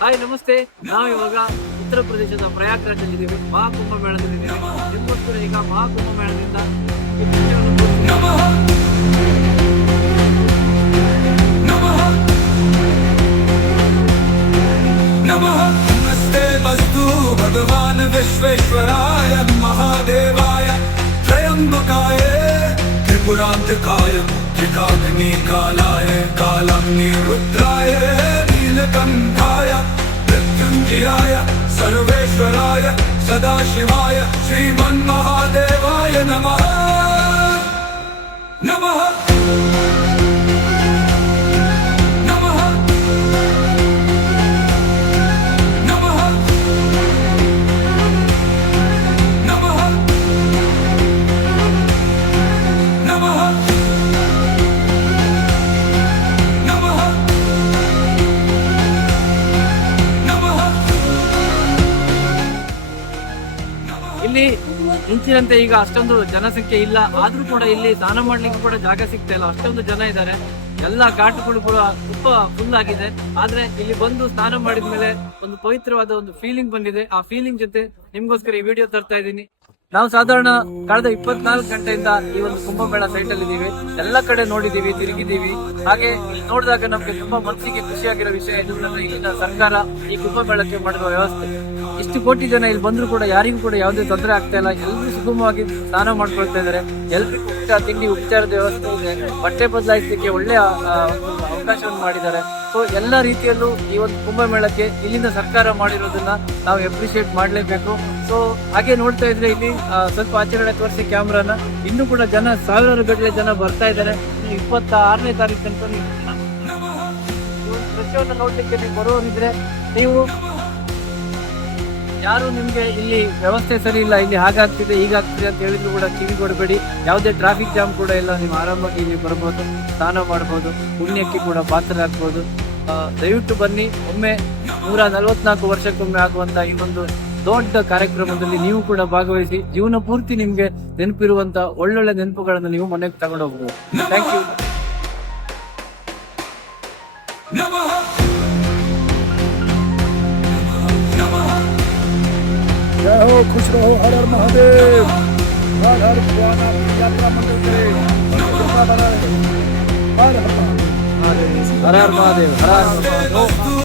Hi ನಮಸ್ತೆ. ನಾವು ಇವಾಗ ಉತ್ತರ ಪ್ರದೇಶದ ಪ್ರಯಾಗ್ರಾಜಲ್ಲಿದ್ದೀವಿ. ಮಹಾಕುಂಭ ಮೇಳದಲ್ಲಿದ್ದೀವಿ. ನಿಮಗೋಸ್ಕರ ಈಗ ಮಹಾಕುಂಭ ಮೇಳದಿಂದ नमस्ते वस्तु भगवान विश्वेश्वराय महादेवाय त्रयंबकाय त्रिपुरांतकाय त्रिकाग्निकालाय कालाग्निरुद्राय नीलकंठाय मृत्युंजयाय सर्वेश्वराय सदाशिवाय श्रीमन्महादेवाय नमः नमः ಇಲ್ಲಿ ಮುಂಚಿನಂತೆ ಈಗ ಅಷ್ಟೊಂದು ಜನಸಂಖ್ಯೆ ಇಲ್ಲ. ಆದ್ರೂ ಕೂಡ ಇಲ್ಲಿ ಸ್ನಾನ ಮಾಡ್ಲಿಕ್ಕೆ ಕೂಡ ಜಾಗ ಸಿಗ್ತಾ ಇಲ್ಲ, ಅಷ್ಟೊಂದು ಜನ ಇದ್ದಾರೆ. ಎಲ್ಲ ಘಾಟ್ಗಳು ಕೂಡ ತುಂಬಾ ಫುಲ್ ಆಗಿದೆ. ಆದ್ರೆ ಇಲ್ಲಿ ಬಂದು ಸ್ನಾನ ಮಾಡಿದ್ಮೇಲೆ ಒಂದು ಪವಿತ್ರವಾದ ಒಂದು ಫೀಲಿಂಗ್ ಬಂದಿದೆ. ಆ ಫೀಲಿಂಗ್ ಜೊತೆ ನಿಮ್ಗೋಸ್ಕರ ಈ ವಿಡಿಯೋ ತರ್ತಾ ಇದ್ದೀನಿ. ನಾವು ಸಾಧಾರಣ ಕಳೆದ 24 ಗಂಟೆಯಿಂದ ಈ ಒಂದು ಕುಂಭಮೇಳ ಸೈಟ್ ಅಲ್ಲಿ ಇದೀವಿ. ಎಲ್ಲ ಕಡೆ ನೋಡಿದೀವಿ, ತಿರುಗಿದೀವಿ. ಹಾಗೆ ನೋಡಿದಾಗ ನಮ್ಗೆ ತುಂಬಾ ಮನಸ್ಸಿಗೆ ಖುಷಿಯಾಗಿರೋ ವಿಷಯ ಏನಂದ್ರೆ ಇಲ್ಲಿನ ಸರ್ಕಾರ ಈ ಕುಂಭಮೇಳಕ್ಕೆ ಮಾಡಿರುವ ವ್ಯವಸ್ಥೆ. ಇಷ್ಟು ಕೋಟಿ ಜನ ಇಲ್ಲಿ ಬಂದ್ರು ಕೂಡ ಯಾರಿಗೂ ಕೂಡ ಯಾವುದೇ ತೊಂದರೆ ಆಗ್ತಾ ಇಲ್ಲ. ಎಲ್ಲರೂ ಸುಗಮವಾಗಿ ಸ್ನಾನ ಮಾಡ್ಕೊಳ್ತಾ ಇದಾರೆ. ಎಲ್ರಿಗೂ ಊಟ ತಿಂಡಿ ಉಪಚಾರದ ವ್ಯವಸ್ಥೆ ಇದೆ. ಬಟ್ಟೆ ಬದಲಾಯಿಸಲಿಕ್ಕೆ ಒಳ್ಳೆಯ ಅವಕಾಶವನ್ನು ಮಾಡಿದ್ದಾರೆ. ಸೊ ಎಲ್ಲ ರೀತಿಯಲ್ಲೂ ಈ ಒಂದು ಕುಂಭಮೇಳಕ್ಕೆ ಇಲ್ಲಿಂದ ಸರ್ಕಾರ ಮಾಡಿರೋದನ್ನ ನಾವು ಅಪ್ರಿಶಿಯೇಟ್ ಮಾಡ್ಲೇಬೇಕು. ಸೊ ಹಾಗೆ ನೋಡ್ತಾ ಇದ್ರೆ ಇಲ್ಲಿ ಸ್ವಲ್ಪ ಆಚೆಗಡೆ ತೋರಿಸಿ ಕ್ಯಾಮ್ರಾನ, ಇನ್ನೂ ಕೂಡ ಜನ ಸಾವಿರಾರು ಗಟ್ಟಲೆ ಜನ ಬರ್ತಾ ಇದ್ದಾರೆ. 26ನೇ ತಾರೀಕು ತನಕ ದೃಶ್ಯವನ್ನು ನೋಡ್ಲಿಕ್ಕೆ ನೀವು ಬರೋರಿದ್ರೆ, ನೀವು ಯಾರು ನಿಮ್ಗೆ ಇಲ್ಲಿ ವ್ಯವಸ್ಥೆ ಸರಿ ಇಲ್ಲ, ಇಲ್ಲಿ ಹಾಗಾಗ್ತಿದೆ ಹೀಗಾಗ್ತಿದೆ ಅಂತ ಹೇಳಿದ್ರು ಕೂಡ ಕಿವಿ ಕೊಡಬೇಡಿ. ಯಾವುದೇ ಟ್ರಾಫಿಕ್ ಜಾಮ್ ಕೂಡ ಇಲ್ಲ. ನೀವು ಆರಾಮಾಗಿ ಇಲ್ಲಿ ಬರ್ಬೋದು, ಸ್ನಾನ ಮಾಡ್ಬೋದು, ಪುಣ್ಯಕ್ಕೆ ಕೂಡ ಪಾತ್ರರಾಗ್ಬೋದು. ದಯವಿಟ್ಟು ಬನ್ನಿ. ಒಮ್ಮೆ 144 ವರ್ಷಕ್ಕೊಮ್ಮೆ ಆಗುವಂತ ಈ ಒಂದು ದೊಡ್ಡ ಕಾರ್ಯಕ್ರಮದಲ್ಲಿ ನೀವು ಕೂಡ ಭಾಗವಹಿಸಿ. ಜೀವನ ಪೂರ್ತಿ ನಿಮ್ಗೆ ನೆನಪಿರುವಂತ ಒಳ್ಳೊಳ್ಳೆ ನೆನಪುಗಳನ್ನು ನೀವು ಮನೆಗೆ ತಗೊಂಡು ಹೋಗ್ಬೋದು. Thank you. जय हो, खुश रहो, हर हर महादेव। हर हर भगवान आपकी यात्रा मंगल करे। हर हर महादेव, हर हर महादेव, हर हर महादेव।